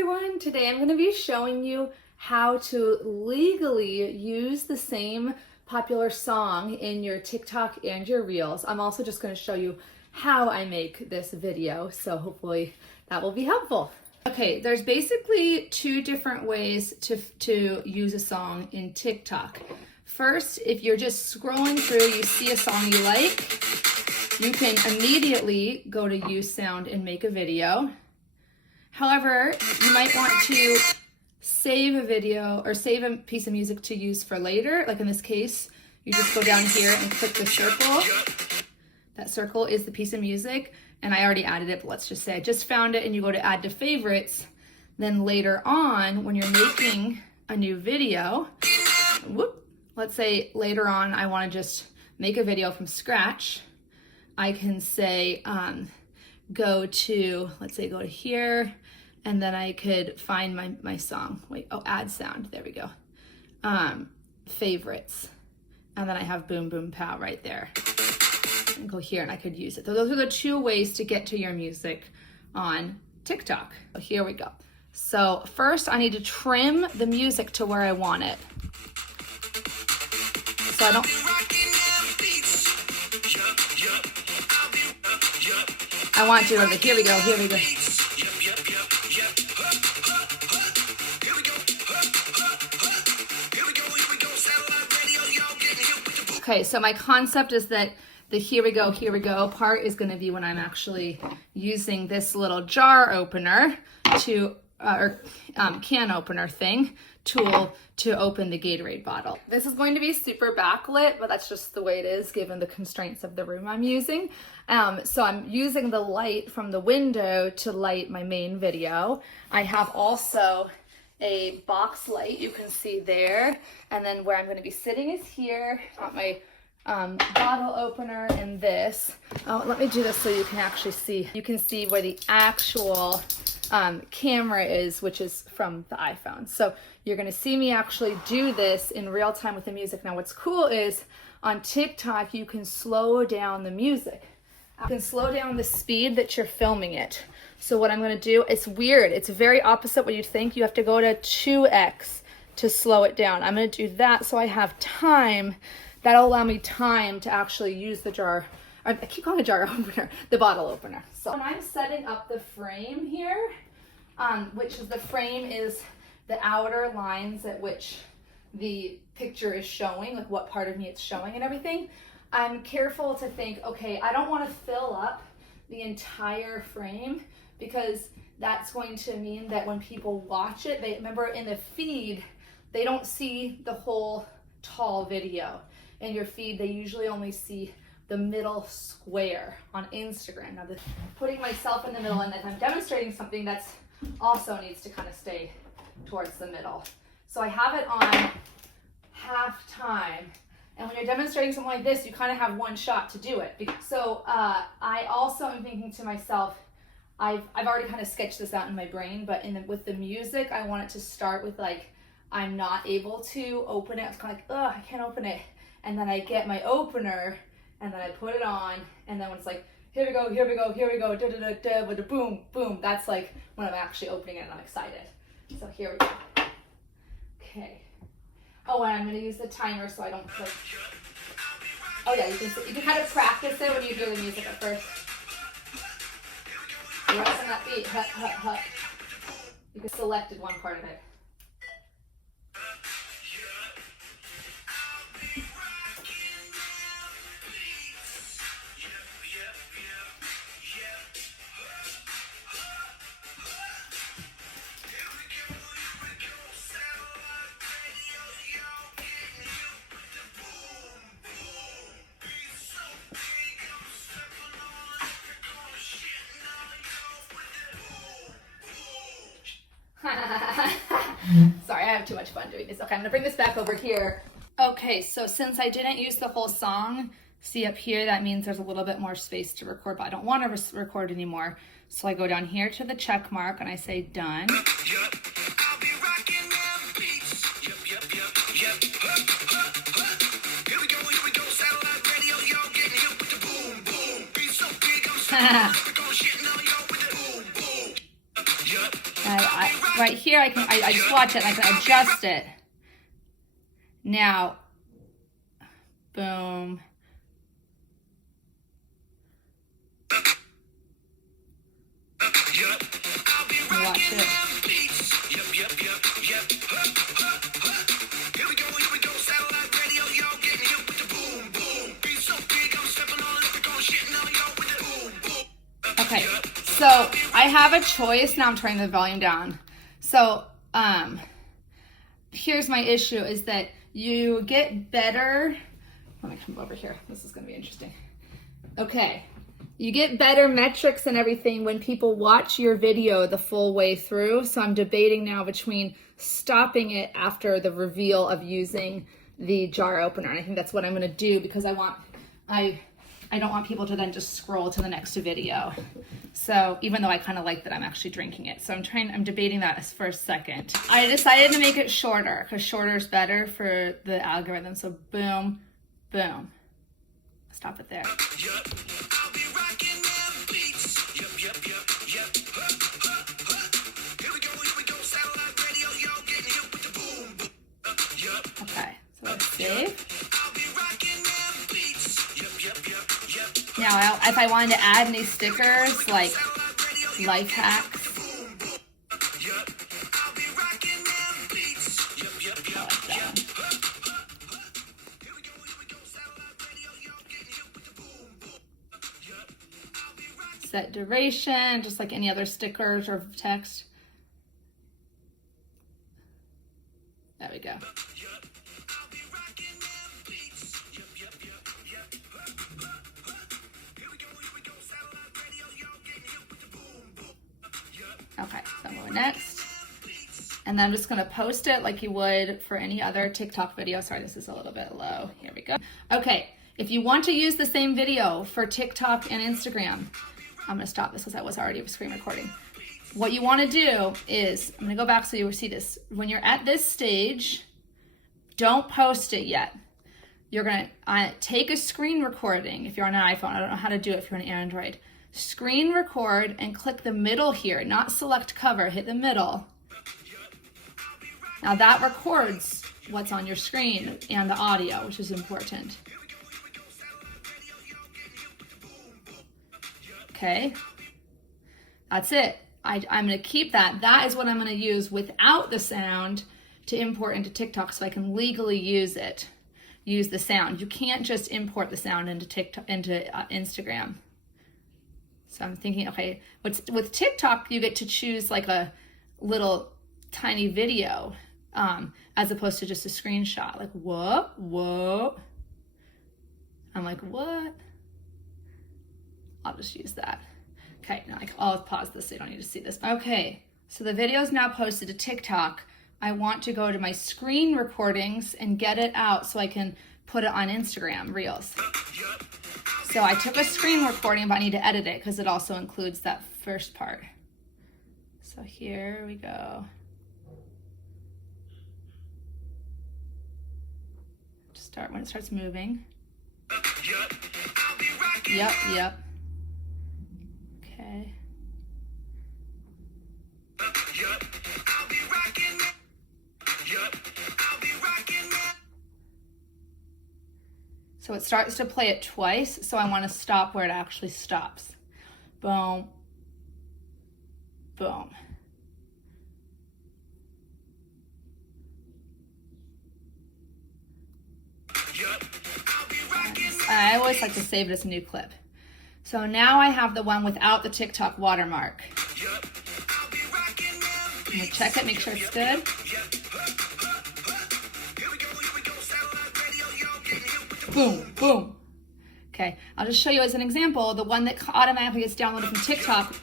everyone! Today I'm going to be showing you how to legally use the same popular song in your TikTok and your Reels. I'm also just going to show you how I make this video, so hopefully that will be helpful. Okay, there's basically two different ways to use a song in TikTok. First, if you're just scrolling through, you see a song you like, you can immediately go to use sound and make a video. However, you might want to save a video or save a piece of music to use for later. Like in this case, you just go down here and click the circle. That circle is the piece of music, and I already added it, but let's just say I just found it, and you go to add to favorites. Then later on, when you're making a new video, let's say later on I want to just make a video from scratch, I can say go to, let's say go to here, and then I could find my song. Add sound, there we go. Favorites, and then I have Boom Boom Pow right there. And go here and I could use it. So those are the two ways to get to your music on TikTok. So here we go. So first I need to trim the music to where I want it. So I don't, I want to, here we go. Okay, so my concept is that the here we go part is going to be when I'm actually using this little jar opener to, can opener thing, tool to open the Gatorade bottle. This is going to be super backlit, but that's just the way it is given the constraints of the room I'm using. So I'm using the light from the window to light my main video. I have also a box light you can see there, and then where I'm going to be sitting is here. Got my bottle opener and this. Let me do this so you can actually see. You can see where the actual camera is, which is from the iPhone. So you're going to see me actually do this in real time with the music. Now what's cool is on TikTok you can slow down the music. You can slow down the speed that you're filming it. So what I'm going to do, it's weird. It's very opposite what you think. You have to go to 2x to slow it down. I'm going to do that so I have time. That'll allow me time to actually use the jar. I keep calling it jar opener, the bottle opener. So when I'm setting up the frame here, which is the frame is the outer lines at which the picture is showing, like what part of me it's showing and everything, I'm careful to think, okay, I don't want to fill up the entire frame because that's going to mean that when people watch it, they remember in the feed, they don't see the whole tall video. In your feed, they usually only see the middle square on Instagram. Now, putting myself in the middle, and if I'm demonstrating something, that's also needs to kind of stay towards the middle. So I have it on half time. And when you're demonstrating something like this, you kind of have one shot to do it. So I also am thinking to myself, I've already kind of sketched this out in my brain, but with the music, I want it to start with like, I'm not able to open it. It's kind of like, ugh, I can't open it. And then I get my opener, and then I put it on, and then when it's like, here we go, da da da da, with a boom, boom, that's like when I'm actually opening it and I'm excited. So here we go. Okay. Oh, and I'm gonna use the timer so I don't like. Oh yeah, you can kind of practice it when you hear the music at first. You're on that beat, hut, hut, hut. You can selected one part of it. Sorry, I have too much fun doing this. Okay, I'm gonna bring this back over here. Okay, so since I didn't use the whole song, see up here, that means there's a little bit more space to record, but I don't want to record anymore. So I go down here to the check mark and I say done. Right here, I just watch it and I can adjust it. Now, boom. Watch it. Okay, so I have a choice. Now I'm turning the volume down. So here's my issue is that you get better. Let me come over here. This is going to be interesting. Okay. You get better metrics and everything when people watch your video the full way through. So I'm debating now between stopping it after the reveal of using the jar opener. And I think that's what I'm going to do because I don't want people to then just scroll to the next video. So even though I kind of like that I'm actually drinking it. So I'm debating that for a second. I decided to make it shorter because shorter is better for the algorithm. So boom, boom. Stop it there. Okay, so let's save. Now, if I wanted to add any stickers, like life hacks, set duration, just like any other stickers or text. There we go. Okay, so I'm going next. And then I'm just gonna post it like you would for any other TikTok video. Sorry, this is a little bit low. Here we go. Okay, if you want to use the same video for TikTok and Instagram, I'm gonna stop this because I was already screen recording. What you wanna do is, I'm gonna go back so you will see this. When you're at this stage, don't post it yet. You're gonna take a screen recording. If you're on an iPhone, I don't know how to do it if you're on Android. Screen record and click the middle here, not select cover, hit the middle. Now that records what's on your screen and the audio, which is important. Okay, that's it. I'm gonna keep that. That is what I'm gonna use without the sound to import into TikTok so I can legally use it. Use the sound. You can't just import the sound into TikTok, into Instagram. So I'm thinking, okay, with TikTok, you get to choose like a little tiny video as opposed to just a screenshot. Like, whoa. I'm like, what? I'll just use that. Okay, now I'll pause this so you don't need to see this. Okay, so the video is now posted to TikTok. I want to go to my screen recordings and get it out so I can put it on Instagram Reels. So I took a screen recording, but I need to edit it because it also includes that first part. So here we go. Just start when it starts moving. Yep. Okay. So it starts to play it twice, so I want to stop where it actually stops. Boom. Boom. I always like to save it as a new clip. So now I have the one without the TikTok watermark. I'm gonna check it, make sure it's good. Boom, boom. Okay, I'll just show you as an example, the one that automatically gets downloaded from TikTok.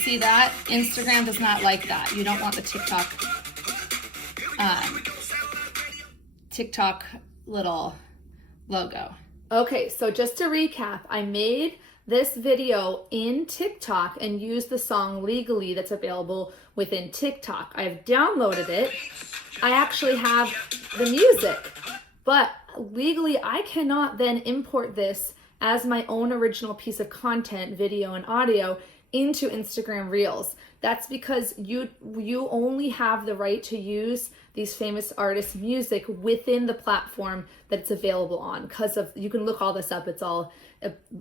See that? Instagram does not like that. You don't want the TikTok little logo. Okay, so just to recap, I made this video in TikTok and used the song Legally that's available within TikTok. I've downloaded it. I actually have the music, but legally I cannot then import this as my own original piece of content, video and audio, into Instagram Reels. That's because you only have the right to use these famous artists' music within the platform that it's available on. Because of, you can look all this up, it's all,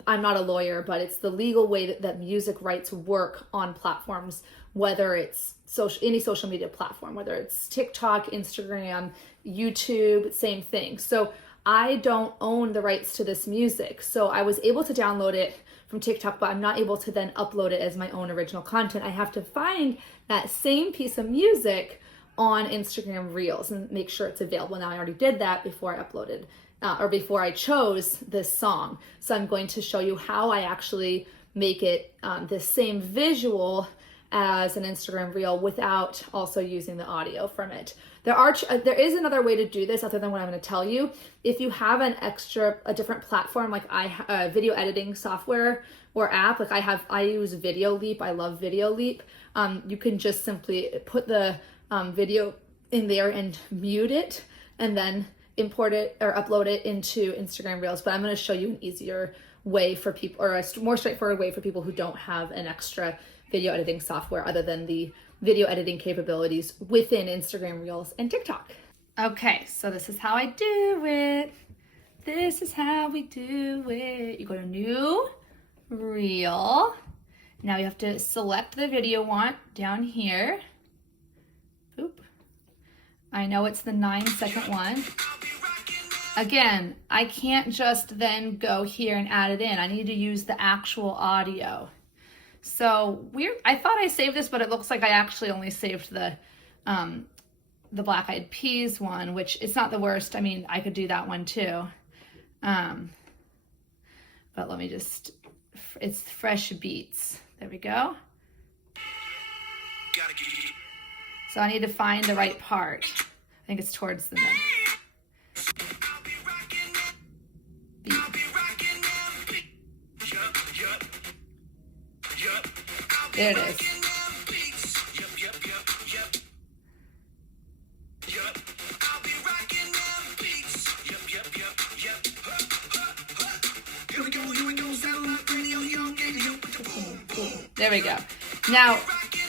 I'm not a lawyer, but it's the legal way that music rights work on platforms, whether it's any social media platform, whether it's TikTok, Instagram, YouTube, same thing. So I don't own the rights to this music. So I was able to download it from TikTok, but I'm not able to then upload it as my own original content. I have to find that same piece of music on Instagram Reels and make sure it's available. Now I already did that before I uploaded or before I chose this song. So I'm going to show you how I actually make it the same visual as an Instagram Reel without also using the audio from it. There is another way to do this other than what I'm going to tell you. If you have a different platform, like video editing software or app, like I use VideoLeap. I love VideoLeap. You can just simply put the video in there and mute it, and then import it or upload it into Instagram Reels. But I'm going to show you an easier way for people, or a more straightforward way for people who don't have an extra video editing software other than the video editing capabilities within Instagram Reels and TikTok. Okay, so this is how I do it. This is how we do it. You go to New Reel. Now you have to select the video you want down here. Boop. I know it's the 9-second one. Again, I can't just then go here and add it in. I need to use the actual audio. So weird. I thought I saved this, but it looks like I actually only saved the Black Eyed Peas one, which it's not the worst. I mean, I could do that one too. But let me just, it's Fresh Beats. There we go. So I need to find the right part. I think it's towards the middle. There it is. There we go. Now,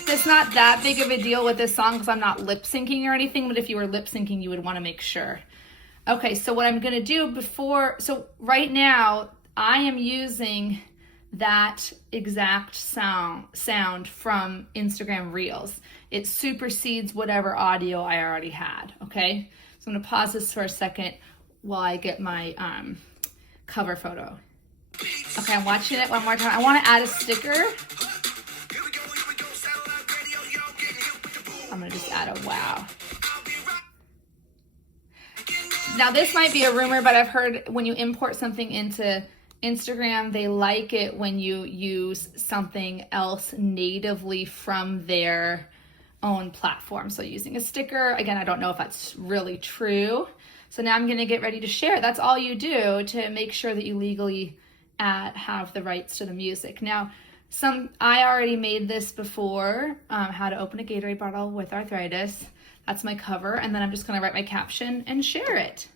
it's not that big of a deal with this song because I'm not lip syncing or anything, but if you were lip syncing, you would want to make sure. Okay, so what I'm going to do so right now, I am using that exact sound from Instagram Reels. It supersedes whatever audio I already had, okay? So I'm gonna pause this for a second while I get my cover photo. Okay, I'm watching it one more time. I wanna add a sticker. I'm gonna just add a wow. Now this might be a rumor, but I've heard when you import something into Instagram, they like it when you use something else natively from their own platform. So using a sticker, again, I don't know if that's really true. So now I'm gonna get ready to share. That's all you do to make sure that you legally have the rights to the music. Now, I already made this before, how to open a Gatorade bottle with arthritis. That's my cover, and then I'm just gonna write my caption and share it.